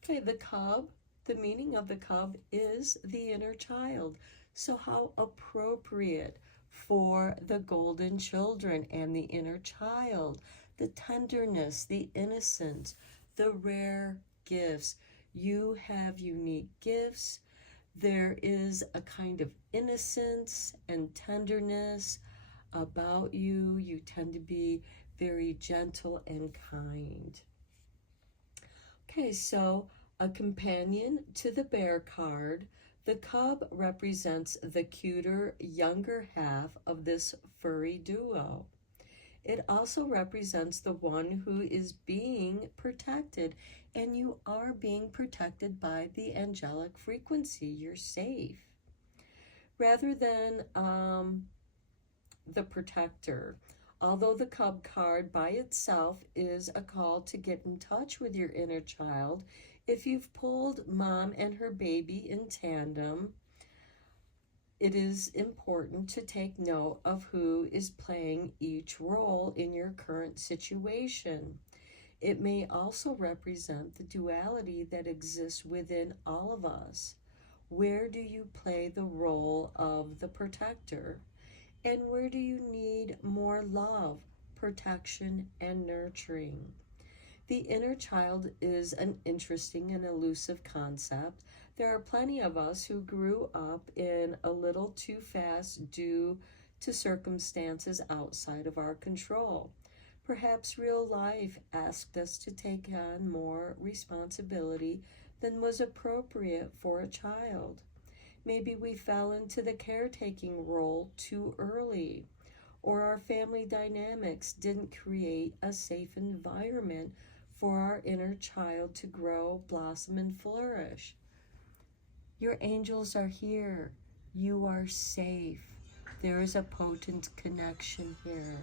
Okay, the cub, the meaning of the cub is the inner child. So how appropriate for the golden children and the inner child, the tenderness, the innocence, the rare gifts. You have unique gifts. There is a kind of innocence and tenderness about you. You tend to be very gentle and kind. Okay, so a companion to the bear card, the cub represents the cuter, younger half of this furry duo. It also represents the one who is being protected, and you are being protected by the angelic frequency. You're safe. Rather than the protector. Although the cub card by itself is a call to get in touch with your inner child, if you've pulled mom and her baby in tandem, it is important to take note of who is playing each role in your current situation. It may also represent the duality that exists within all of us. Where do you play the role of the protector? And where do you need more love, protection, and nurturing? The inner child is an interesting and elusive concept. There are plenty of us who grew up in a little too fast due to circumstances outside of our control. Perhaps real life asked us to take on more responsibility than was appropriate for a child. Maybe we fell into the caretaking role too early, or our family dynamics didn't create a safe environment for our inner child to grow, blossom, and flourish. Your angels are here. You are safe. There is a potent connection here.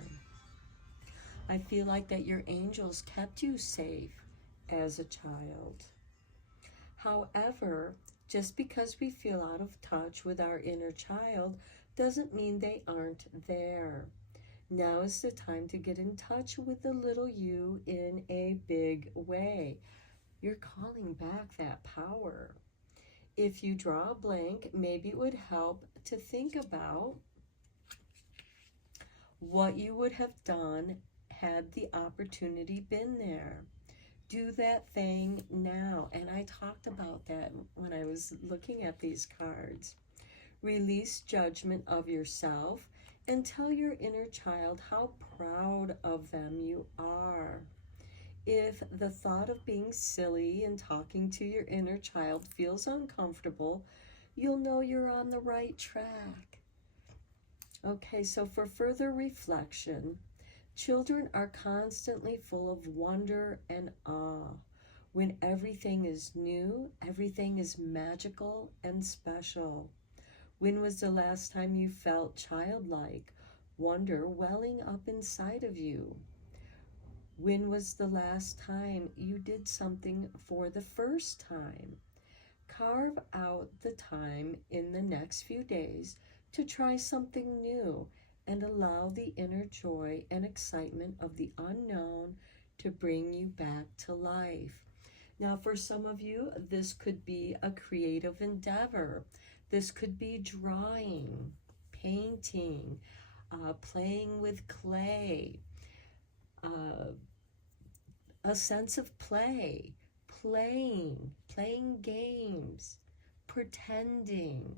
I feel like that your angels kept you safe as a child. However, just because we feel out of touch with our inner child doesn't mean they aren't there. Now is the time to get in touch with the little you in a big way. You're calling back that power. If you draw a blank, maybe it would help to think about what you would have done had the opportunity been there. Do that thing now. And I talked about that when I was looking at these cards. Release judgment of yourself and tell your inner child how proud of them you are. If the thought of being silly and talking to your inner child feels uncomfortable, you'll know you're on the right track. Okay, so for further reflection, children are constantly full of wonder and awe. When everything is new, everything is magical and special. When was the last time you felt childlike, wonder welling up inside of you? When was the last time you did something for the first time? Carve out the time in the next few days to try something new and allow the inner joy and excitement of the unknown to bring you back to life. Now, for some of you, this could be a creative endeavor. This could be drawing, painting, playing with clay, a sense of play, playing games, pretending.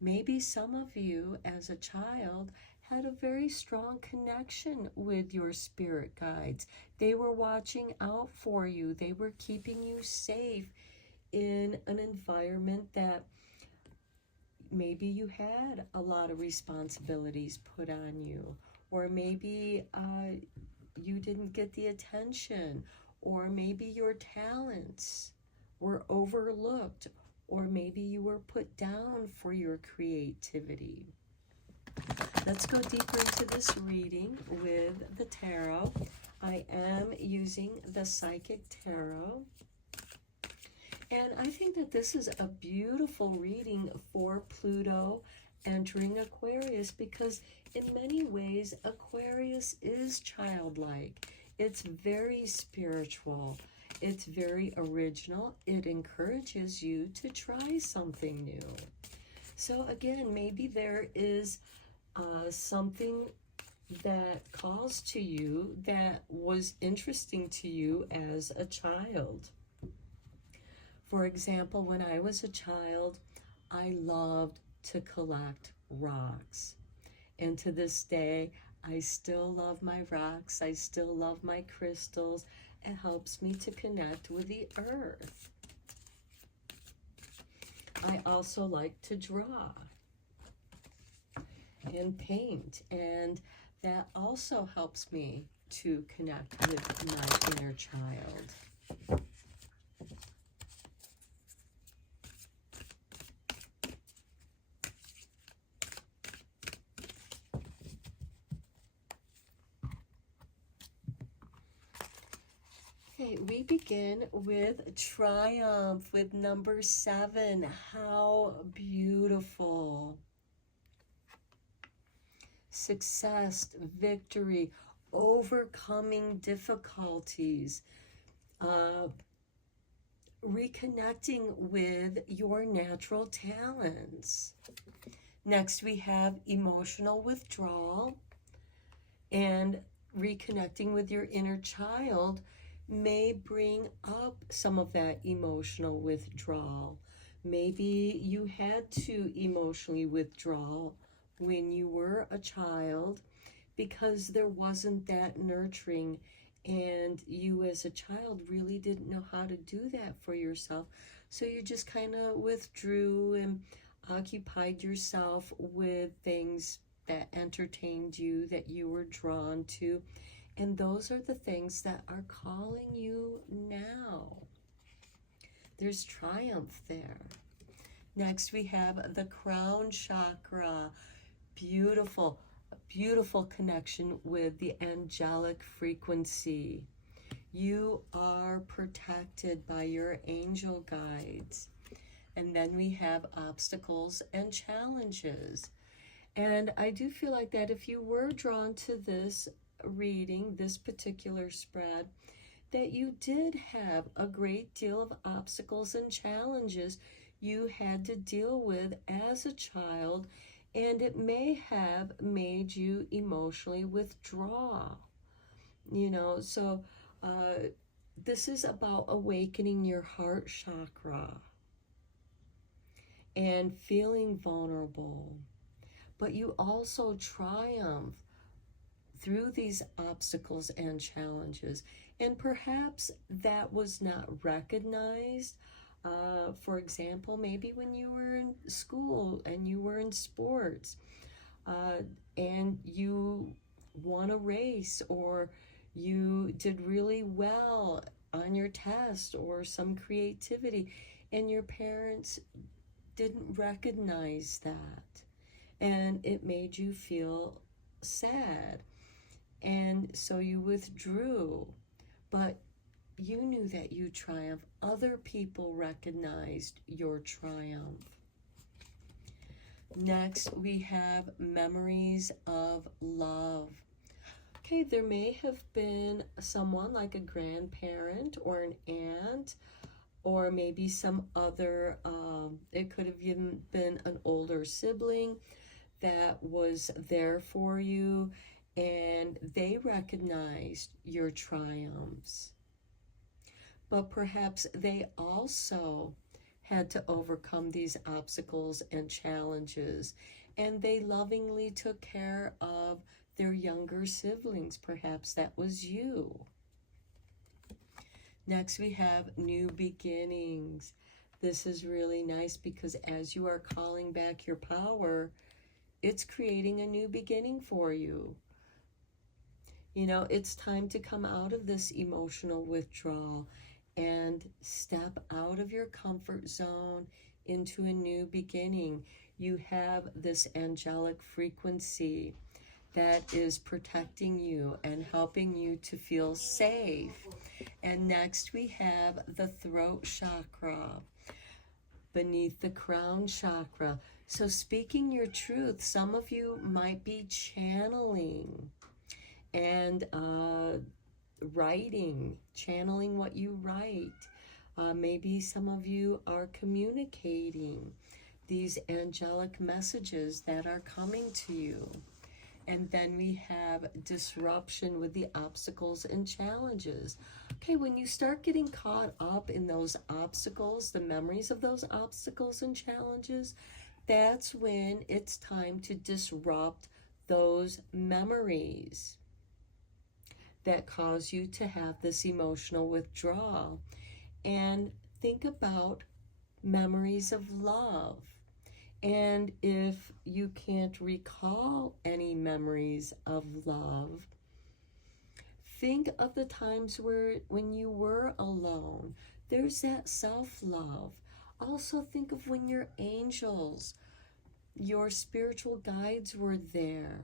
Maybe some of you as a child had a very strong connection with your spirit guides. They were watching out for you. They were keeping you safe in an environment that maybe you had a lot of responsibilities put on you, or maybe you didn't get the attention, or maybe your talents were overlooked, or maybe you were put down for your creativity. Let's go deeper into this reading with the tarot. I am using the Psychic Tarot. And I think that this is a beautiful reading for Pluto entering Aquarius, because in many ways Aquarius is childlike. It's very spiritual. It's very original. It encourages you to try something new. So again, maybe there is something that calls to you that was interesting to you as a child. For example, when I was a child, I loved to collect rocks. And to this day, I still love my rocks. I still love my crystals. It helps me to connect with the earth. I also like to draw and paint, and that also helps me to connect with my inner child. Okay, we begin with Triumph, with number 7. How beautiful. Success, victory, overcoming difficulties, reconnecting with your natural talents. Next, we have emotional withdrawal, and reconnecting with your inner child may bring up some of that emotional withdrawal. Maybe you had to emotionally withdraw when you were a child because there wasn't that nurturing, and you as a child really didn't know how to do that for yourself. So you just kind of withdrew and occupied yourself with things that entertained you, that you were drawn to. And those are the things that are calling you now. There's triumph there. Next, we have the crown chakra. Beautiful, beautiful connection with the angelic frequency. You are protected by your angel guides. And then we have obstacles and challenges. And I do feel like that if you were drawn to this reading, this particular spread, that you did have a great deal of obstacles and challenges you had to deal with as a child, and it may have made you emotionally withdraw. You know, so this is about awakening your heart chakra and feeling vulnerable. But you also triumph through these obstacles and challenges. And perhaps that was not recognized. For example, maybe when you were in school and you were in sports and you won a race, or you did really well on your test, or some creativity, and your parents didn't recognize that. And it made you feel sad. And so you withdrew. But you knew that you triumphed. Other people recognized your triumph. Next, we have memories of love. Okay, there may have been someone like a grandparent or an aunt, or maybe some other, it could have even been an older sibling that was there for you, and they recognized your triumphs. But perhaps they also had to overcome these obstacles and challenges, and they lovingly took care of their younger siblings. Perhaps that was you. Next, we have new beginnings. This is really nice because as you are calling back your power, it's creating a new beginning for you. You know, it's time to come out of this emotional withdrawal and step out of your comfort zone into a new beginning. You have this angelic frequency that is protecting you and helping you to feel safe. And next we have the throat chakra beneath the crown chakra. So speaking your truth, some of you might be channeling and writing, channeling what you write. Maybe some of you are communicating these angelic messages that are coming to you. And then we have disruption with the obstacles and challenges. Okay, when you start getting caught up in those obstacles, the memories of those obstacles and challenges, that's when it's time to disrupt those memories that cause you to have this emotional withdrawal. And think about memories of love. And if you can't recall any memories of love, think of the times when you were alone. There's that self-love. Also think of when your angels, your spiritual guides were there.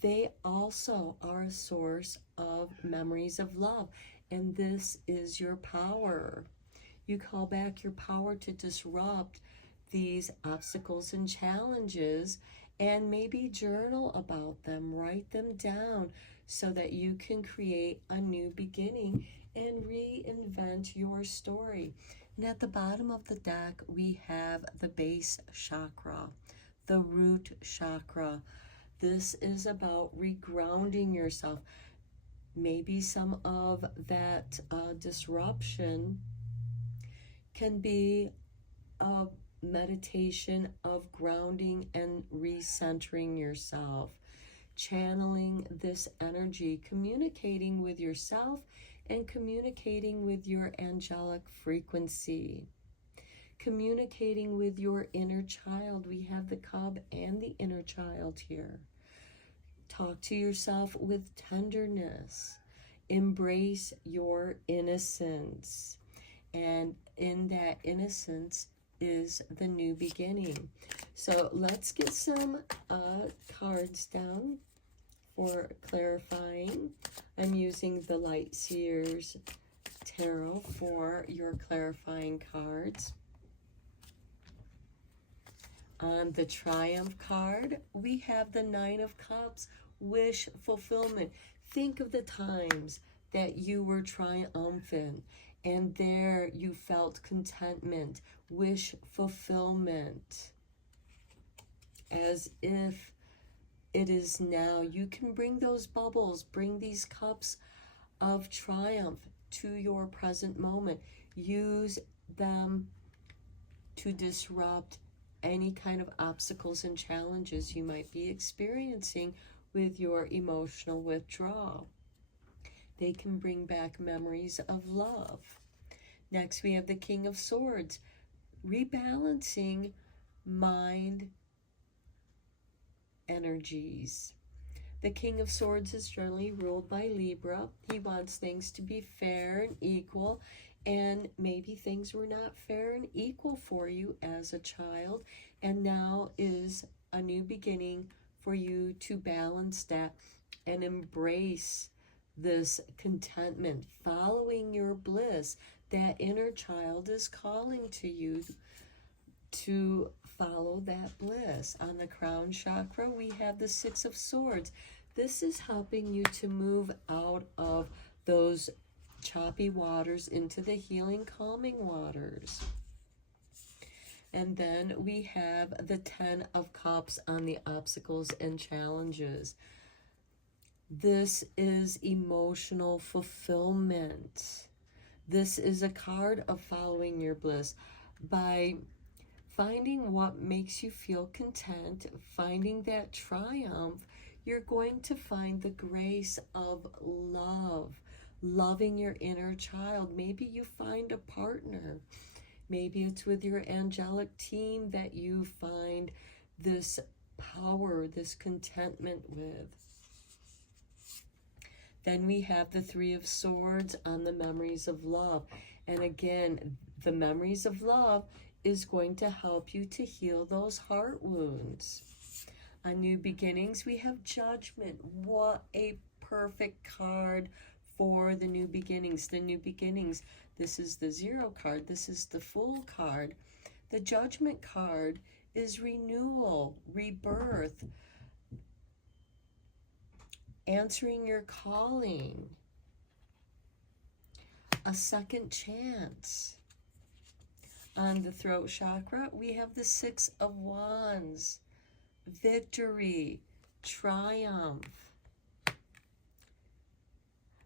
They also are a source of memories of love. And this is your power. You call back your power to disrupt these obstacles and challenges, and maybe journal about them, write them down so that you can create a new beginning and reinvent your story. And at the bottom of the deck, we have the base chakra, the root chakra. This is about regrounding yourself. Maybe some of that disruption can be a meditation of grounding and recentering yourself, channeling this energy, communicating with yourself and communicating with your angelic frequency, communicating with your inner child. We have the cub and the inner child here. Talk to yourself with tenderness. Embrace your innocence. And in that innocence is the new beginning. So let's get some cards down for clarifying. I'm using the Light Seers Tarot for your clarifying cards. On the Triumph card, we have the Nine of Cups, wish fulfillment. Think of the times that you were triumphant and there you felt contentment, wish fulfillment. As if it is now. You can bring those bubbles, bring these cups of triumph to your present moment. Use them to disrupt any kind of obstacles and challenges you might be experiencing with your emotional withdrawal. They can bring back memories of love. Next, we have the King of Swords, rebalancing mind energies. The King of Swords is generally ruled by Libra. He wants things to be fair and equal, and maybe things were not fair and equal for you as a child, and now is a new beginning for you to balance that and embrace this contentment, following your bliss. That inner child is calling to you to follow that bliss. On the crown chakra, we have the Six of Swords. This is helping you to move out of those choppy waters into the healing, calming waters. And then we have the Ten of Cups on the obstacles and challenges. This is emotional fulfillment. This is a card of following your bliss. By finding what makes you feel content, finding that triumph, you're going to find the grace of love, loving your inner child. Maybe you find a partner. Maybe it's with your angelic team that you find this power, this contentment with. Then we have the Three of Swords on the memories of love. And again, the memories of love is going to help you to heal those heart wounds. On New Beginnings, we have Judgment. What a perfect card for the new beginnings. The new beginnings, this is the Zero card. This is the Fool card. The Judgment card is renewal, rebirth, answering your calling, a second chance. On the throat chakra, we have the Six of Wands, victory, triumph.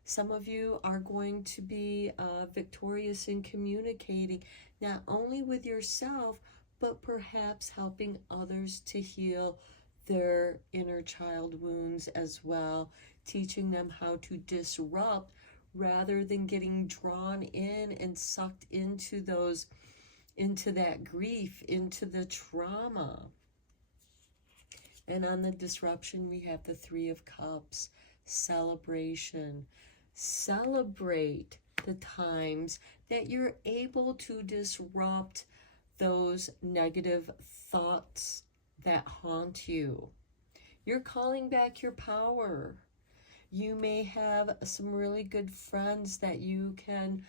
Some of you are going to be victorious in communicating, not only with yourself, but perhaps helping others to heal their inner child wounds as well, teaching them how to disrupt rather than getting drawn in and sucked into that grief, into the trauma. And on the disruption, we have the Three of Cups, celebration. Celebrate the times that you're able to disrupt those negative thoughts that haunt you. You're calling back your power. You may have some really good friends that you can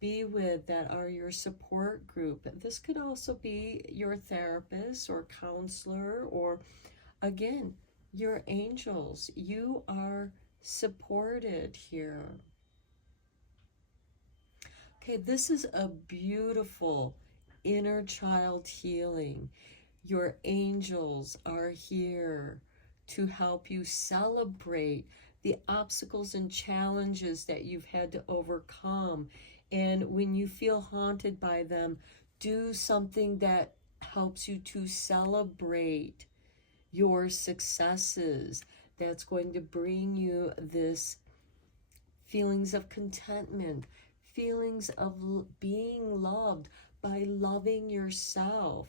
be with that are your support group. This could also be your therapist or counselor, or again, your angels. You are supported here. Okay, this is a beautiful inner child healing. Your angels are here to help you celebrate the obstacles and challenges that you've had to overcome. And when you feel haunted by them, do something that helps you to celebrate your successes. That's going to bring you this feelings of contentment, feelings of being loved by loving yourself.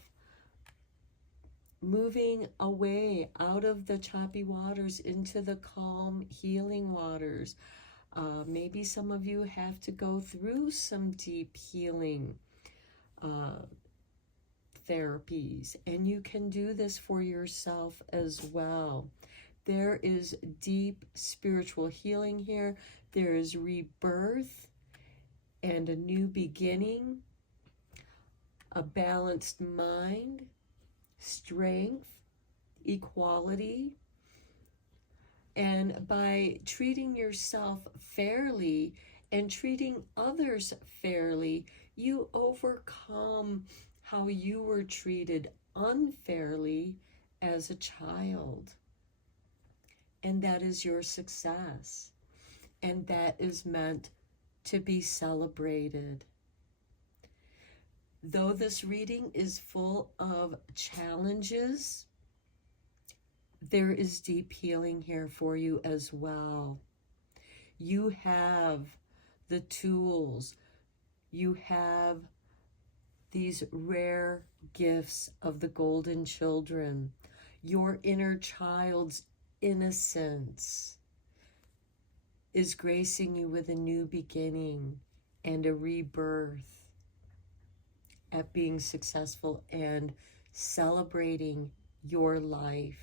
Moving away out of the choppy waters into the calm, healing waters. Maybe some of you have to go through some deep healing therapies, and you can do this for yourself as well. There is deep spiritual healing here. There is rebirth and a new beginning, a balanced mind, strength, equality. And by treating yourself fairly and treating others fairly, you overcome how you were treated unfairly as a child. And that is your success. And that is meant to be celebrated. Though this reading is full of challenges, there is deep healing here for you as well. You have the tools. You have these rare gifts of the golden children. Your inner child's innocence is gracing you with a new beginning and a rebirth at being successful and celebrating your life.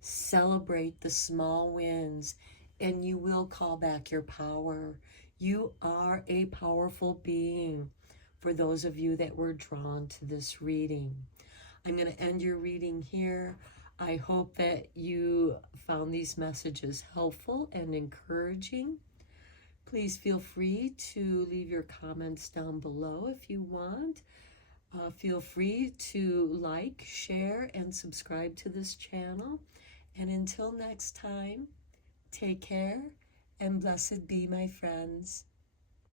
Celebrate the small wins, and you will call back your power. You are a powerful being, for those of you that were drawn to this reading. I'm going to end your reading here. I hope that you found these messages helpful and encouraging. Please feel free to leave your comments down below if you want. Feel free to like, share, and subscribe to this channel. And until next time, take care and blessed be, my friends.